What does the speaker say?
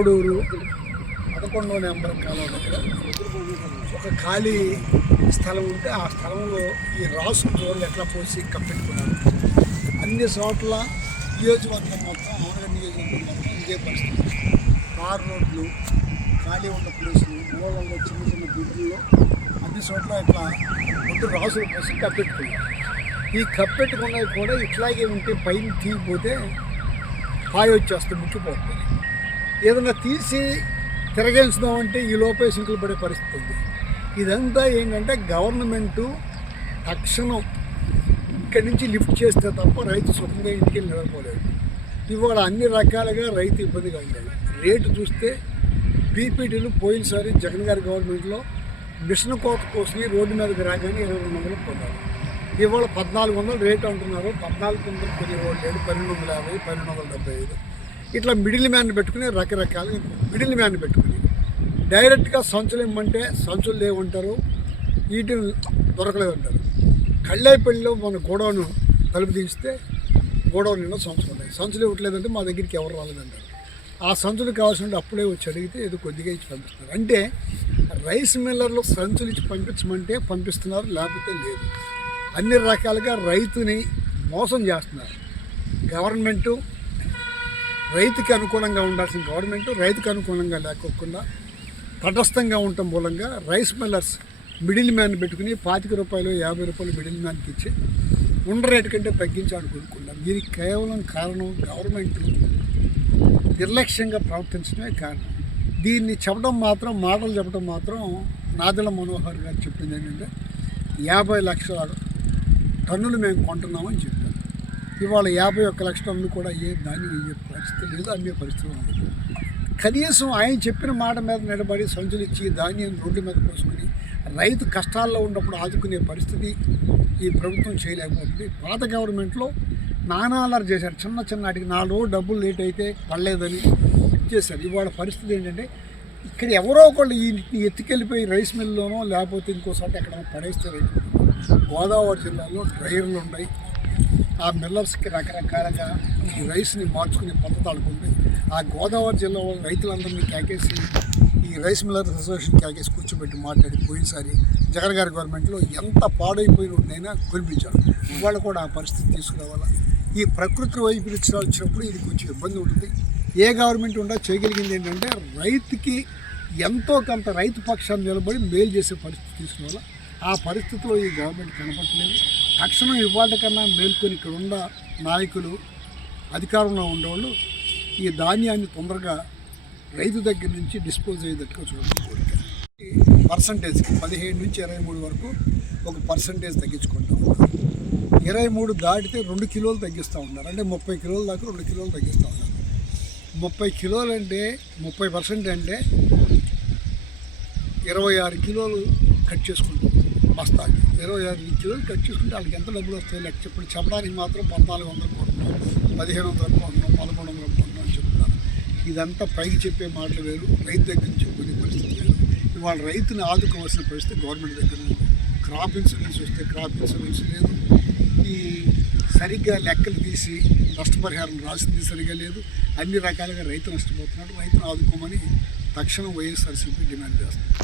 Koduru 11వ number కాలువ దగ్గర ఒక ఖాళీ స్థలం ఉంటే ఆ స్థలంలో ఈ రాసు జోళ్ళు ఎట్లా పోసి కప్పెట్టుకున్నారు. అన్ని చోట్ల నియోజకవర్గం మొత్తం ఆనగడ్డ నియోజకవర్గం మొత్తం ఇదే పరిస్థితి. కార్ రోడ్లు, ఖాళీ ఉన్న ప్లేసులు, మూలలో చిన్న చిన్న గుడ్లలో అన్ని చోట్ల ఇట్లా ఒడ్డు రాసులు పోసి కప్పెట్టుకున్నారు. ఈ కప్పెట్టుకున్నవి కూడా ఇట్లాగే ఉంటే పైన తీగిపోతే పాయ వచ్చేస్తే ముక్కిపోతుంది. ఏదైనా తీసి తిరగేసుదామంటే ఈ లోపే సింకులు పడే పరిస్థితి ఉంది. ఇదంతా ఏంటంటే గవర్నమెంటు తక్షణం ఇక్కడి నుంచి లిఫ్ట్ చేస్తే తప్ప రైతు సుఖంగా ఇంటికి నిలబడలేదు. ఇవాళ అన్ని రకాలుగా రైతు ఇబ్బందిగా ఉండేది. రేటు చూస్తే పీపీటీలు పోయినసారి జగన్ గారి గవర్నమెంట్లో మిషన్ కోత కోసం రోడ్డు మీదకి రాగానే 2200 పొందారు. ఇవాళ 1400 రేటు అంటున్నారు. 1400 కొనేవాళ్ళు లేడు, 1250, 1275 ఇట్లా మిడిల్ మ్యాన్ పెట్టుకుని రకరకాలుగా మిడిల్ మ్యాన్ పెట్టుకుని డైరెక్ట్గా సంచులు ఇమ్మంటే సంచులు లేవంటారు, వీటిని దొరకలేదంటారు. కళ్ళైపల్లిలో మన గోడౌన్ తలుపు తీస్తే గోడౌన్ నిండా సంచులు ఉన్నాయి. సంచులు ఇవ్వట్లేదంటే మా దగ్గరికి ఎవరు రాలేదంటారు. ఆ సంచులు కావాల్సింటే అప్పుడే వచ్చి అడిగితే ఏదో కొద్దిగా ఇచ్చి పంపిస్తున్నారు. అంటే రైస్ మిల్లర్లు సంచులు ఇచ్చి పంపించమంటే పంపిస్తున్నారు, లేకపోతే లేదు. అన్ని రకాలుగా రైతుని మోసం చేస్తున్నారు. గవర్నమెంటు రైతుకి అనుకూలంగా ఉండాల్సిన గవర్నమెంటు రైతుకు అనుకూలంగా లేకోకుండా తటస్థంగా ఉండటం మూలంగా రైస్ మిల్లర్స్ మిడిల్ మ్యాన్ పెట్టుకుని 25 రూపాయలు 50 రూపాయలు మిడిల్ మ్యాన్కి ఇచ్చి ఉండ రేటు కంటే తగ్గించి ఆడుకుంటున్నారు. దీనికి కేవలం కారణం గవర్నమెంట్ నిర్లక్ష్యంగా ప్రవర్తించడమే కారణం. దీన్ని చెప్పడం మాత్రం, మాటలు చెప్పడం మాత్రం నాదెళ్ల మనోహర్ గారు చెప్పింది ఏంటంటే 50 లక్షల టన్నులు మేము కొంటున్నామని చెప్పారు. ఇవాళ 51 లక్షల టన్నులు కూడా ధాన్యం అయ్యే పరిస్థితి లేదు, అమ్మే పరిస్థితి ఉండదు. కనీసం ఆయన చెప్పిన మాట మీద నిలబడి సంచులు ఇచ్చి ధాన్యం రోడ్డు మీద పోసుకొని రైతు కష్టాల్లో ఉన్నప్పుడు ఆదుకునే పరిస్థితి ఈ ప్రభుత్వం చేయలేకపోతుంది. పాత గవర్నమెంట్లో నానాలర్ చేశారు. చిన్న చిన్న వాటికి 4 రోజులు డబ్బులు లేట్ అయితే పడలేదని చేశారు. ఇవాళ పరిస్థితి ఏంటంటే ఇక్కడ ఎవరో ఒకళ్ళు ఈ ఎత్తుకెళ్ళిపోయి రైస్ మిల్లోనో లేకపోతే ఇంకోసారి ఎక్కడ పడేస్తే రైతు. గోదావరి జిల్లాలో డ్రైవర్లు ఉన్నాయి. ఆ మిల్లర్స్కి రకరకాలుగా ఈ రైస్ని మార్చుకునే పద్ధతి అనుకుంది. ఆ గోదావరి జిల్లా రైతులందరినీ కేకేసి ఈ రైస్ మిల్లర్స్ అసోసియేషన్ కేకేసి కూర్చోబెట్టి మాట్లాడి పోయినసారి జగన్ గారి గవర్నమెంట్లో ఎంత పాడైపోయిన ఉన్నైనా కొనిపించారు. ఇవాళ కూడా ఆ పరిస్థితి తీసుకురావాలా. ఈ ప్రకృతి వైపరీత్యాలు వచ్చినప్పుడు ఇది కొంచెం ఇబ్బంది ఉంటుంది. ఏ గవర్నమెంట్ ఉండా చేయగలిగింది ఏంటంటే రైతుకి ఎంతో కొంత రైతు పక్షాన్ని నిలబడి మేలు చేసే పరిస్థితి తీసుకురావాలా. ఆ పరిస్థితిలో ఈ గవర్నమెంట్ కనపడలేదు. తక్షణం ఇవాళ కన్నా మేల్కొని ఇక్కడ ఉన్న నాయకులు, అధికారంలో ఉండేవాళ్ళు ఈ ధాన్యాన్ని తొందరగా రైతు దగ్గర నుంచి డిస్పోజ్ అయ్యేటట్టుగా చూడడం కోరిక. పర్సంటేజ్కి 17 నుంచి 23 వరకు ఒక పర్సంటేజ్ తగ్గించుకుంటూ ఉన్నారు. 23 దాటితే 2 కిలోలు తగ్గిస్తూ ఉన్నారు. అంటే 30 కిలోల దాకా 2 కిలోలు తగ్గిస్తూ ఉన్నారు. 30 కిలోలు అంటే 30% అంటే 26 కిలోలు కట్ చేసుకుంటాం. బస్తాకి 26 కిలోలు కట్ చేసుకుంటే వాళ్ళకి ఎంత డబ్బులు వస్తాయి లెక్క చెప్పండి. చెప్పడానికి మాత్రం 1400 కొంటున్నాం, 1500 కొంటున్నాం, 1300 కొంటున్నాం అని చెప్తున్నారు. ఇదంతా పైకి చెప్పే మాటలు వేరు, రైతు దగ్గర నుంచి కొనే పరిస్థితి వేరు. ఇవాళ రైతుని ఆదుకోవాల్సిన పరిస్థితి గవర్నమెంట్ దగ్గర ఉంది. క్రాప్ ఇన్సూరెన్స్ వస్తే క్రాప్ ఇన్సూరెన్స్ లేదు. ఈ సరిగ్గా లెక్కలు తీసి నష్టపరిహారం రాసింది సరిగా లేదు. అన్ని రకాలుగా రైతు నష్టపోతున్నాడు. రైతును ఆదుకోమని తక్షణం వైఎస్ఆర్సీపీ డిమాండ్ చేస్తుంది.